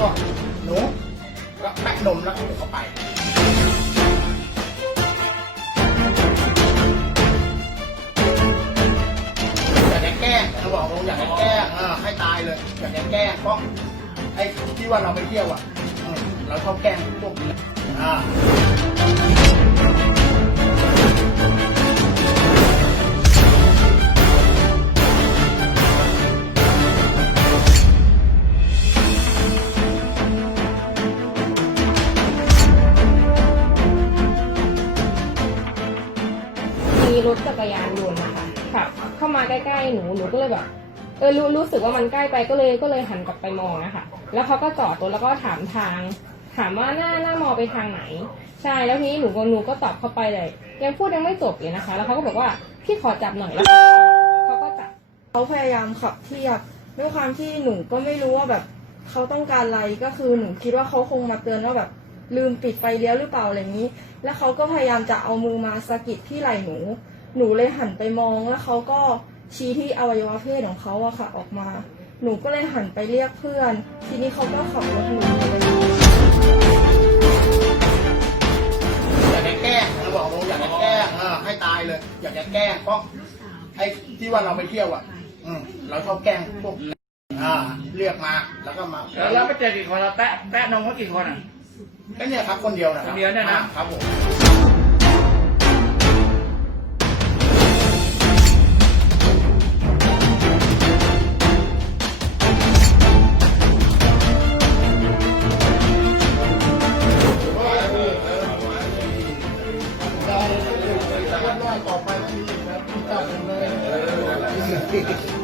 ก็หนูก็แม่นมแล้วก็เดี๋ยวเขาไปอยากจะแกล้งเราบอกเราอยากจะแกล้งเออให้ตายเลยอยากจะแกล้งเพราะไอ้ที่ว่าเราไปเที่ยวอะ เราชอบแกล้งพวกนี้อ่า รถจักรยานยนต์นะคะขับเข้ามาใกล้ๆหนูหนูก็เลยแบบเออรู้รู้สึกว่ามันใกล้ไปก็เลยก็เลยหันกลับไปมองนะคะ แล้วเขาก็จอดรถแล้วก็ถามทาง ถามว่าหน้าหน้ามอไปทางไหน ใช่แล้วทีนี้หนูก็หนูก็ตอบเข้าไปเลย ยังพูดยังไม่จบเลยนะคะ แล้วเขาก็บอกว่าพี่ขอจับหน่อยแล้วเขาก็จับเขาพยายามขับเทียบด้วยความที่หนูก็ไม่รู้ว่าแบบเขาต้องการอะไรก็คือหนูคิดว่าเขาคงมาเตือนว่าแบบ ลืมปิดไฟเลี้ยวหรือเปล่าอะไรอย่างนี้ แล้วเขาก็พยายามจะเอามือมาสะกิดที่ไหล่หนู หนูเลยหันไปมองแล้วเขาก็ชี้ที่อวัยวะเพศของเขาอะค่ะออกมา หนูก็เลยหันไปเรียกเพื่อน ทีนี้เขาก็ขับรถหนูไปเลยอยากจะแกล้งเราบอกเราอยากจะแกล้งเออให้ตายเลย อยากจะแกล้งเพราะไอ้ที่ว่าเราไปเที่ยวอะ อืมเราชอบแกล้งพวกอ่าเรียกมาแล้วก็มา แล้วเราไปเจอกี่คนเราแตะแตะนมเขากี่คนอะ ก็เนี่ยครับคนเดียวนะรับคนเดียวเนี่ยนะ อ่าครับผมต่อไปไม่มีครับพี่ตัดเลย